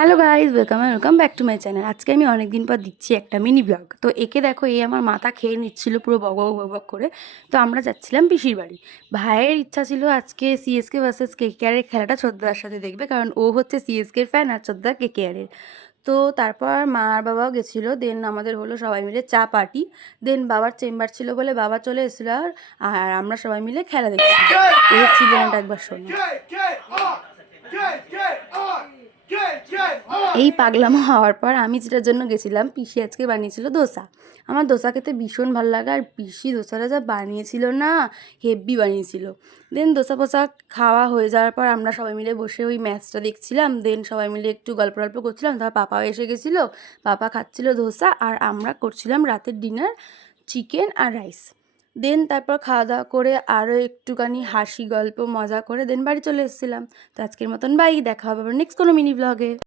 Hello guys, welcome back to my channel. আজকে আমি অনেক দিন পর দিচ্ছি একটা মিনি ব্লগ। তো একে দেখো, এই আমার মাথা খেয়ে নিচ্ছিল পুরো বক বক বক বক করে। তো আমরা যাচ্ছিলাম পিসির বাড়ি। ভাইয়ের ইচ্ছা ছিল আজকে সিএসকে ভার্সেস কেকেআরের খেলাটা ছোটদার সাথে দেখবে, কারণ ও হচ্ছে সিএসকের ফ্যান আর ছোটদা কেকেআরের। তো তারপর মা আর বাবাও গেছিলো। দেন আমাদের হলো সবাই মিলে চা পার্টি। দেন বাবার চেম্বার ছিল বলে বাবা চলে এসেছিলো, আর আমরা সবাই মিলে খেলা দেখছিলাম। এই চিল্লানোটা একবার শোনো। এই পাগলামো হওয়ার পর আমি যেটার জন্য গেছিলাম, পিসি আজকে বানিয়েছিল দোসা। আমার দোসা খেতে ভীষণ ভালো লাগে, আর পিসি দোসাটা যা বানিয়েছিল না, হেভি বানিয়েছিল। দেন দোসা ফোসা খাওয়া হয়ে যাওয়ার পর আমরা সবাই মিলে বসে ওই ম্যাচটা দেখছিলাম। দেন সবাই মিলে একটু গল্প গল্প করছিলাম। তারপর পাপাও এসে গেছিলো। পাপা খাচ্ছিল দোসা, আর আমরা করছিলাম রাতের ডিনার চিকেন আর রাইস। দেন তারপর খাওয়া দাওয়া করে আরও একটুখানি হাসি গল্প মজা করে দেন বাড়ি চলে এসেছিলাম। তো আজকের মতন বাই, দেখা হবে আবার নেক্সট কোনো মিনি ব্লগে।